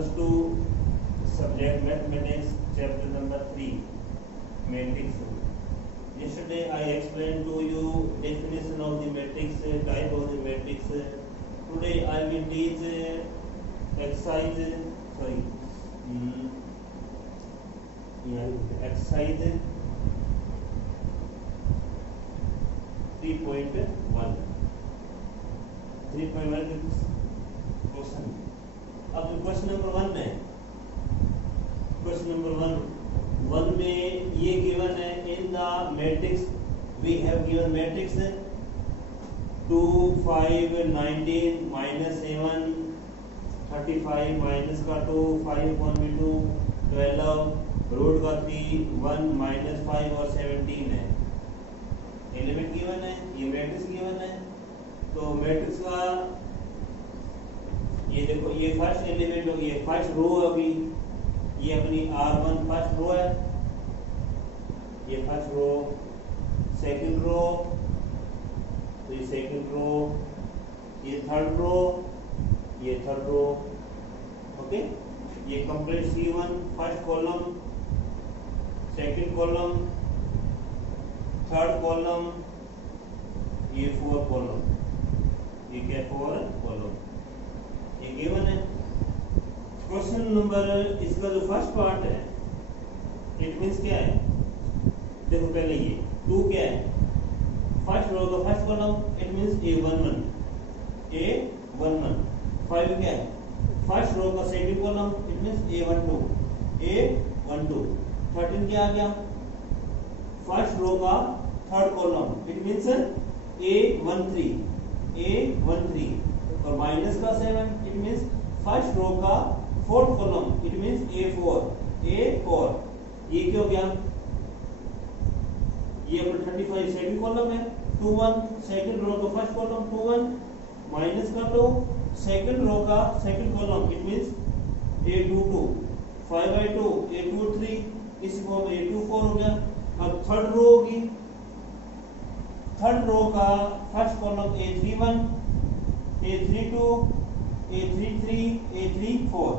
refers to subject mathematics, chapter number 3, matrix. Yesterday I explained to you definition of the matrix, type of the matrix. Today I will teach exercise 3.1 question. अब question number 1 है. Question number 1 में ये given है in the matrix we have given matrix 2 5 19 -7 35 minus का 2 5/2 12 root का 3 1 -5 और 17 है. Element given है, ये मैट्रिक्स गिवन है. तो मैट्रिक्स का ये देखो, ये फर्स्ट एलिमेंट होगी, ये फर्स्ट रो होगी, ये अपनी R1 फर्स्ट रो है, ये फर्स्ट रो. सेकंड रो, तो ये सेकंड रो, ये थर्ड रो, ये थर्ड रो. ओके, ये complete C1 first column, second column, third column, ये फोर्थ कॉलम. ये क्या 4 कॉलम, ये गिवन है. क्वेश्चन नंबर इसका जो फर्स्ट पार्ट है इट मींस क्या है. देखो पहले ये 2 क्या है, फर्स्ट रो का first column, it means A11. 5 क्या है, फर्स्ट रो का second column, it means A12. 13 क्या आ गया, फर्स्ट रो का third column, it means A13. और माइनस का 7, इट मींस फर्स्ट रो का fourth column, it means A4. ये क्या हो गया, ये अपना 35 सेकंड कॉलम है. 2 1 सेकंड रो का फर्स्ट कॉलम 2 1 माइनस का 2 सेकंड रो का second column, it means A22. 5/2 A23, इसी को A24 हो गया. अब थर्ड रो होगी, थर्ड रो का first column A31, A32, A33, A34.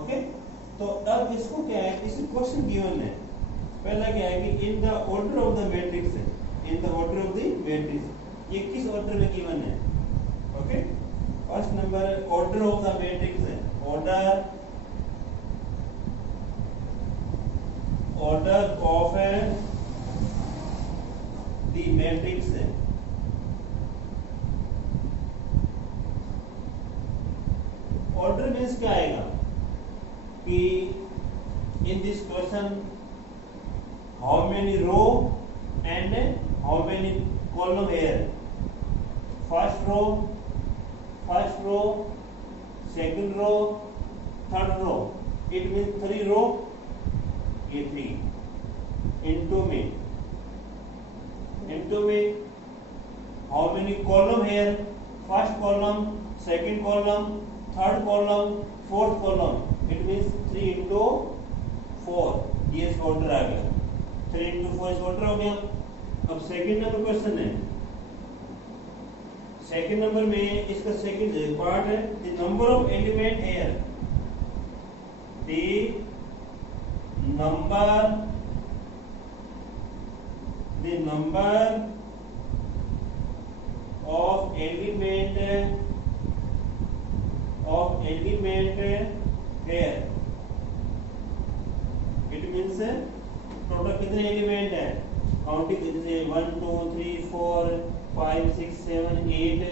Okay, तो अब इसको क्या है, इस क्वेश्चन गिवन है. पहला क्या है कि in the order of the matrix है, in the order of the matrix. ये किस ऑर्डर में गिवन है. Okay, first number order of the matrix है, ऑर्डर ऑफ द मैट्रिक्स है. ऑर्डर मीन्स क्या आएगा कि in this question how many row and how many column here. First row, second row, third row, it means 3 row, ये 3 into में how many column here. First column, second column, third column, fourth column, it means 3 into 4. ये इस order आ गया. 3 into 4 इस order हो गया. अब second number question है. सेकंड नंबर में इसका सेकंड पार्ट है the number of element here. The number of element here. It means total कितने एलिमेंट है, काउंटिंग जैसे 1 2 3 4 5 6 7 8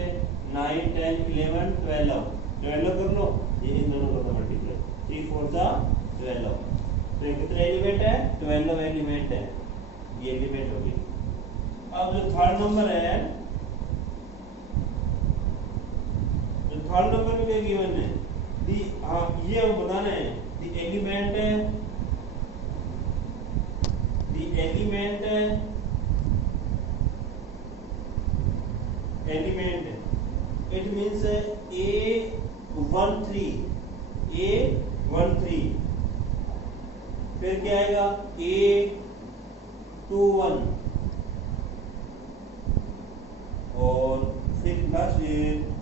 9 10 11 12 कर लो. ये इन दोनों का मल्टीप्लाई 3 4 12. तो ये कितने एलिमेंट है, 12 एलिमेंट है. ये एलिमेंट हो गए. अब जो थर्ड नंबर है, थर्ड नंबर में क्या गिवन है, ये बताना है the element it means A13. फिर क्या आएगा A21 और फिर लास्ट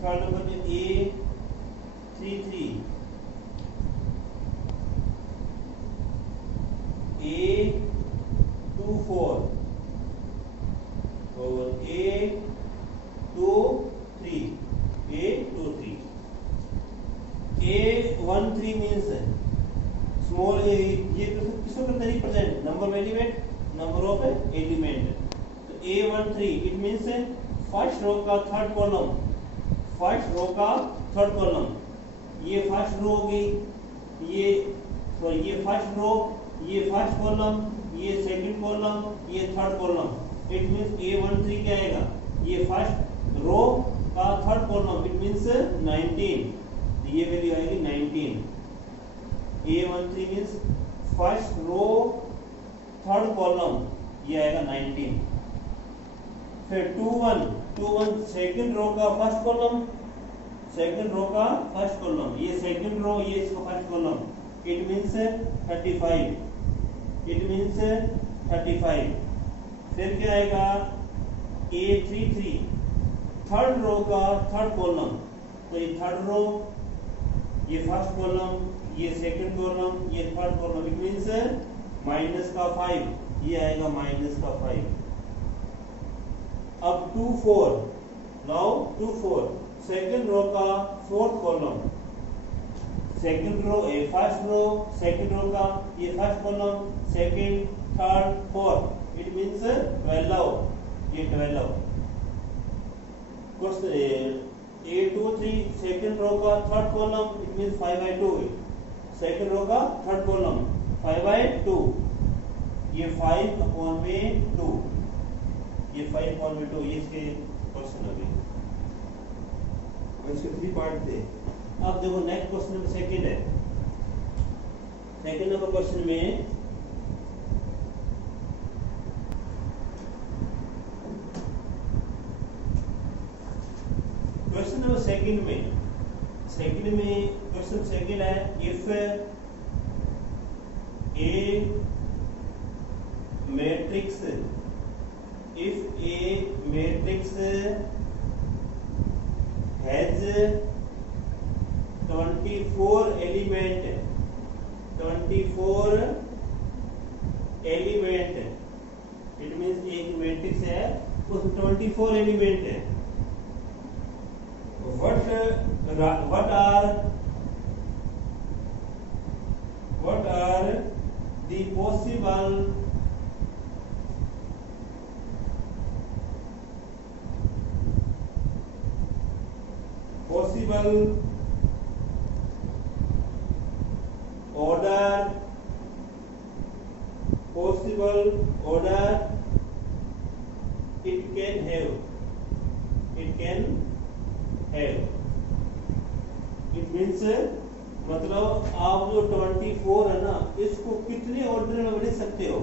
थर्ड नंबर में A33 A24 और A23 A23 A13 means small ये किसको करते हैं represent number of element number of element तो A13 it means first row का थर्ड कॉलम ये फर्स्ट रो होगी ये फर्स्ट रो ये फर्स्ट कॉलम ये सेकंड कॉलम ये third column it means A13 क्या आएगा ये फर्स्ट रो का थर्ड कॉलम इट मींस 19 ये वैल्यू आएगी 19 A13 means first row third column ये आएगा 19 फिर 21 सेकंड रो का फर्स्ट कॉलम ये सेकंड रो ये इसका फर्स्ट कॉलम इट मींस 35 फिर क्या आएगा A33 थर्ड रो का थर्ड कॉलम तो ये थर्ड रो ये फर्स्ट कॉलम ये सेकंड कॉलम ये third column it means minus का 5 ये आएगा माइनस का 5 अब 24 सेकंड रो का fourth column second row first row second row का ये first column second third fourth it means 12 ये 12 क्वेश्चन A23 सेकंड रो का third column it means 5/2 second row का थर्ड कॉलम 5/2 ये 5/2 ये 5/2 ये इसके क्वेश्चन हो गए इसके 3 पार्ट थे अब देखो नेक्स्ट क्वेश्चन नंबर सेकंड है सेकंड नंबर क्वेश्चन में क्वेश्चन नंबर सेकंड में क्वेश्चन सेकंड है if a matrix has 24 element it means एक मैट्रिक्स है उसमें 24 एलिमेंट है what are the possible order it can have it means मतलब आप जो 24 है ना इसको कितने ऑर्डर में लिख सकते हो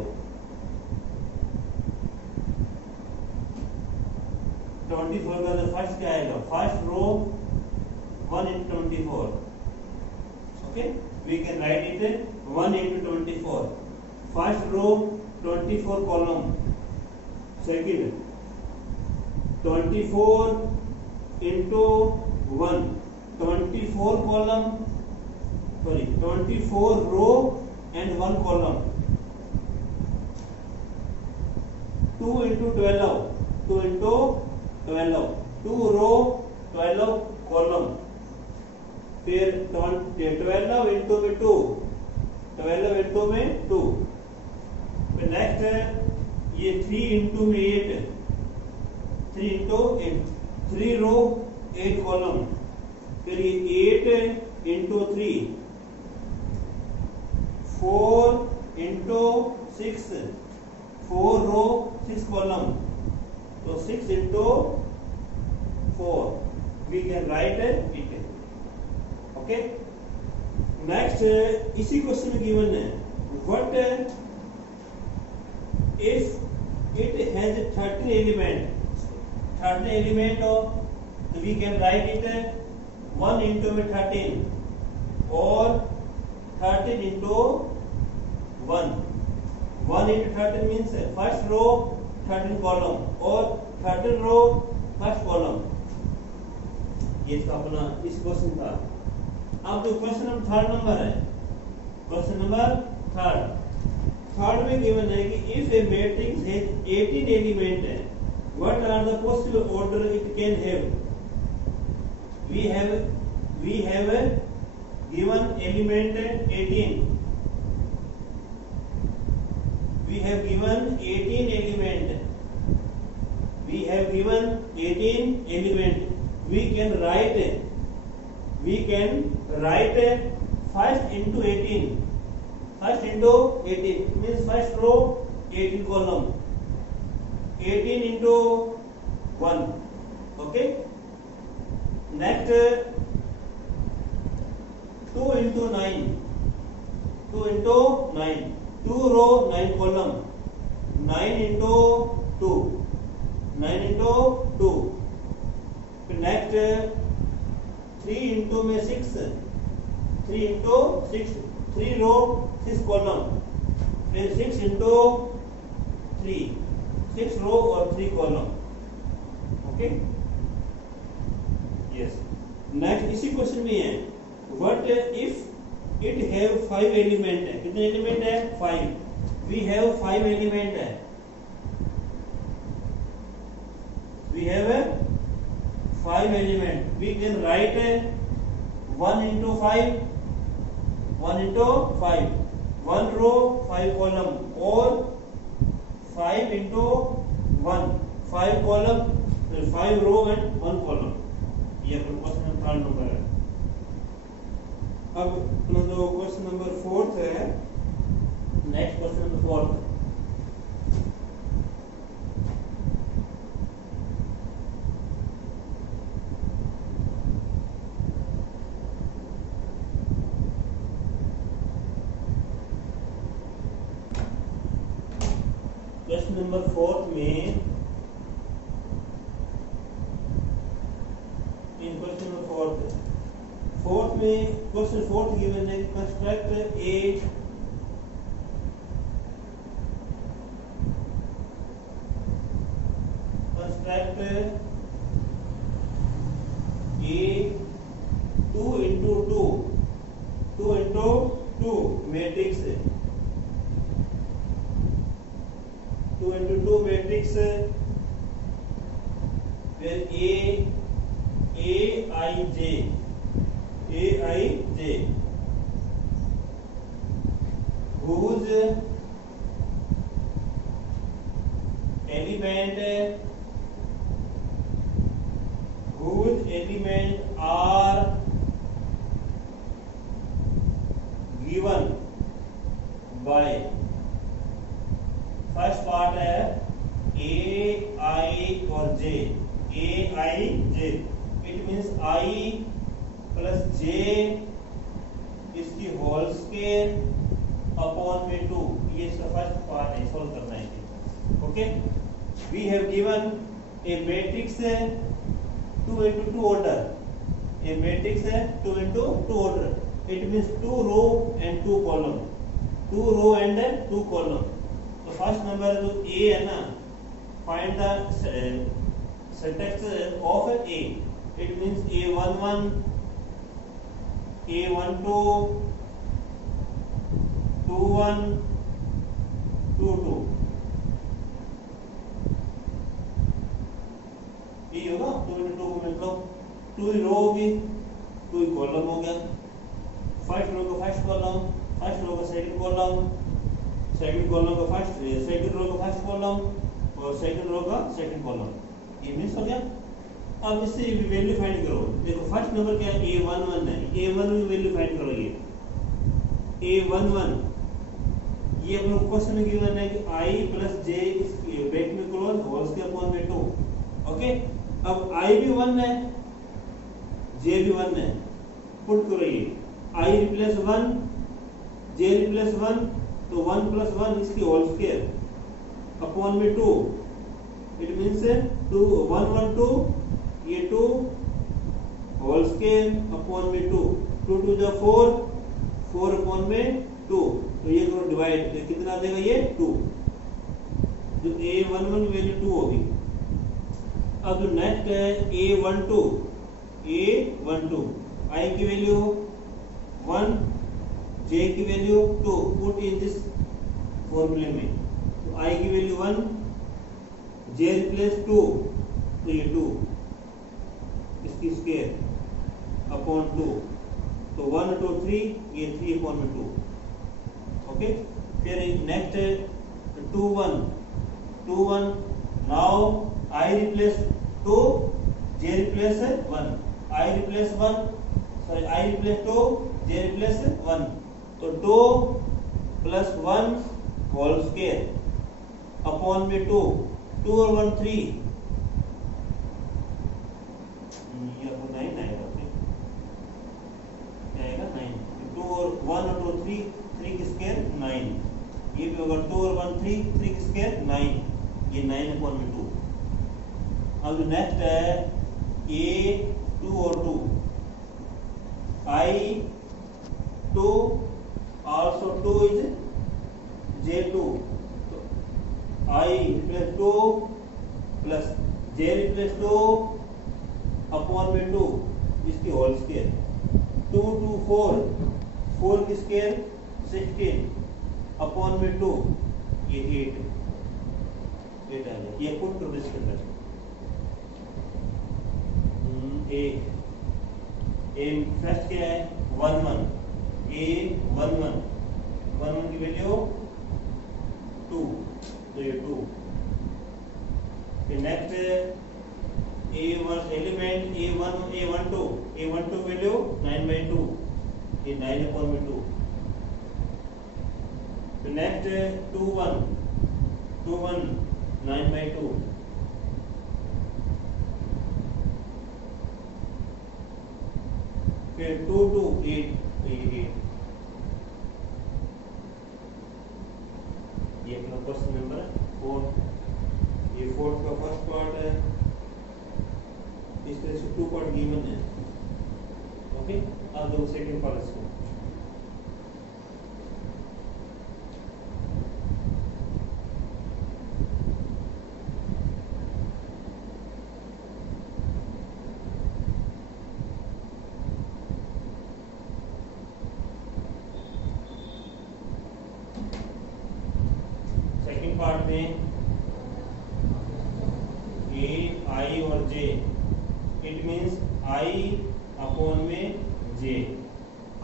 24 का फर्स्ट क्या आएगा first row 1 into 24 okay we can write it 1 into 24 first row 24 column second 24 into 1 24 column 24 row and 1 column 2 into 12 2 row 12 column फिर 12 into में 2 12 into में 2 फिर नेक्स्ट है ये 3 into में 8 3 into 8 3 रो 8 कॉलम फिर ये 8 into 3 4 into 6 4 रो 6 कॉलम तो 6 into 4 we can write it okay next इसी क्वेश्चन में गिवन है what if it has 13 element of we can write it 1 into 13 or 13 into 1 into 13 means first row 13 column or 13 row first column ये इसका अपना इस question था अब जो क्वेश्चन नंबर थर्ड नंबर है क्वेश्चन नंबर थर्ड थर्ड में given है कि if a matrix has 18 element है, what are the possible order it can have? we have given element 18. We have given 18 element. We have given 18 element. We can write first into 18. First into 18 means first row 18 column. 18 into 1. Okay. Next 2 into 9. 2 into 9. 2 row 9 column. 9 into 2. 9 into 2. Next 3 into में 6. 3 into 6. 3 row 6 column. Then 6 into 3. 6 row or 3 column. Okay. Yes. Next इसी question में है what if it have 5 element है? कितने element है? 5. We have 5 element है. We have 5 element. We can write 1 into 5. 1 into 5. 1 row 5 column or 5 into 1. 5 column 5 row and 1 column. ये question third number है. अब जो क्वेश्चन नंबर 4 है, next question number 4. Question number 4 में फोर्थ में question 4 given है construct ए two into two matrix 2 into 2 matrix फिर AIJ whose element are given by first part है A, I और J. AIJ it means I plus J इसकी whole square upon में 2. ये इसका फर्स्ट पार्ट है, solve करना है. Okay. We have given a matrix 2 into 2 order. A matrix है 2 into 2 order. It means 2 row and 2 column. 2 row and 2 column. तो first number जो ए है ना, find the syntax of A. It means A11 A12 21 22. ये होगा 2 into 2 को मतलब 2 रो होगी, 2 कॉलम हो गया. फर्स्ट रो का फर्स्ट कॉलम, फर्स्ट रो का सेकंड कॉलम, सेकंड कॉलम का सेकंड रो का फर्स्ट कॉलम और सेकंड रो का सेकंड कॉलम. ये मींस हो गया. अब इससे वैल्यू फाइंड करो. देखो फर्स्ट नंबर क्या है? A11 है. A11 की वैल्यू फाइंड करो. ये A11 ये अपने क्वेश्चन में गिवन है कि I प्लस J ब्रैकेट में क्लोज होल स्क्वायर अपॉन में 2. ओके. अब I भी 1 है, J भी 1 है. पुट करो. ये I रिप्लेस 1, J रिप्लेस 1, तो 1 प्लस 1 इसकी होल स्क्वायर अपॉन में 2. इट मींस 2 1 1 2 ये 2 होल स्क्वायर अपॉन में 2. 2 2 जा 4 4 अपॉन में 2. तो ये करो डिवाइड. कितना आ जाएगा? ये 2. जो A11 की वैल्यू 2 होगी. अब जो नेक्स्ट है A12 I की वैल्यू 1, J की वैल्यू 2. पुट इन दिस फॉर्मूले में। तो आई की वैल्यू 1, जे रिप्लेस 2, तो ये 2 इसकी स्क्वायर अपॉन 2, तो 1 2 3, ये 3 अपॉन में 2। ओके, फिर next 2 1, now I replace 2, J replace 1, I replace 1, sorry I replace 2, J replace 1, तो 2 प्लस 1 होल स्क्वायर अपॉन में 2, 2 और 1 3, ये आपको 9 आएगा। क्या आएगा 9, 2 और 1 और 2 3, 3 की स्क्वायर 9, ये भी होगा 2 और 1 3, 3 की स्क्वायर 9, ये 9 अपॉन में 2। अब नेक्स्ट है a 2 और 2, I 2 also 2 is J2, तो I replace 2 plus J replace 2 upon में 2, इसकी होल स्क्वायर, 2 2 4, 4 की स्क्वायर 16 अपॉन में 2, ये 8 आ जाए। ये पुट कर इसके अंदर ए फर्स्ट क्या है 1 1, ए 1 1 की वैल्यू 2, तो ये 2। फिर next A1 element A1 2 value 9/2, ये 9 अपॉन में 2। फिर नेक्स्ट 2 1 9/2, फिर 2 2 8, तो ये 8। ये अपना क्वेश्चन नंबर 4, ये 4th का फर्स्ट पार्ट है। इस तरह से 2 पार्ट गिवन है। ओके, अब देखो सेकंड पार्ट इसको। सेकंड पार्ट में ए आई और जे, इट मीन्स आई अपॉन में जे,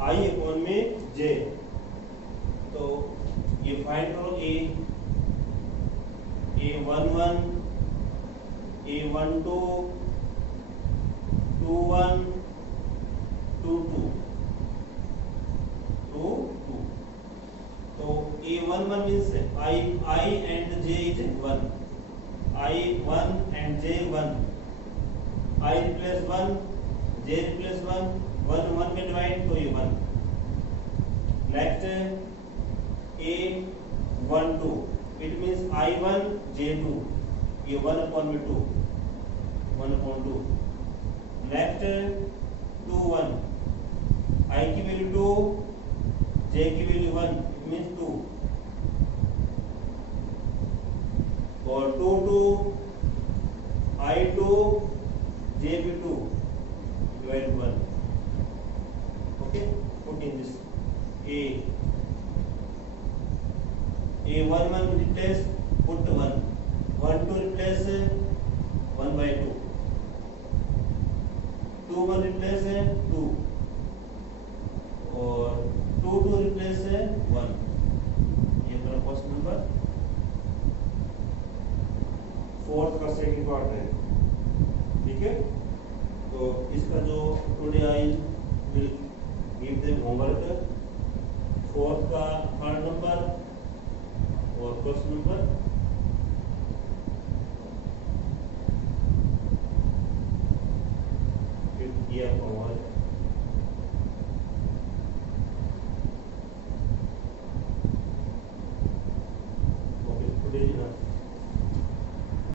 आई अपॉन में जे। तो ये फाइंड करो ए 1 1, ए 1 2, 2 1, 2 2, 2 2। तो ए 1 1 means I and J is 1, I 1 and J 1, I replace 1, J replace 1, 1 1 में डिवाइड, तो ये 1। Next A 1 2, it means I 1 J 2, ये 1 अपॉन में 2, 1 अपॉन 2। नेक्स्ट 2 1, I की वैल्यू 2, J की वैल्यू 1, इट मीन्स 2, और 2 2 I 2 J भी 2 divide 1। Okay, put in this A 1 1 replace, put 1 1 2 replace 1/2, 2 1 replace 2, और 2 2 replace 1। ये मेरा क्वेश्चन नंबर 4th का सेकंड पार्ट है। ठीक है, तो इसका जो today I will give them homework 4th का थर्ड नंबर और क्वेश्चन नंबर 5 ये आपका होमवर्क।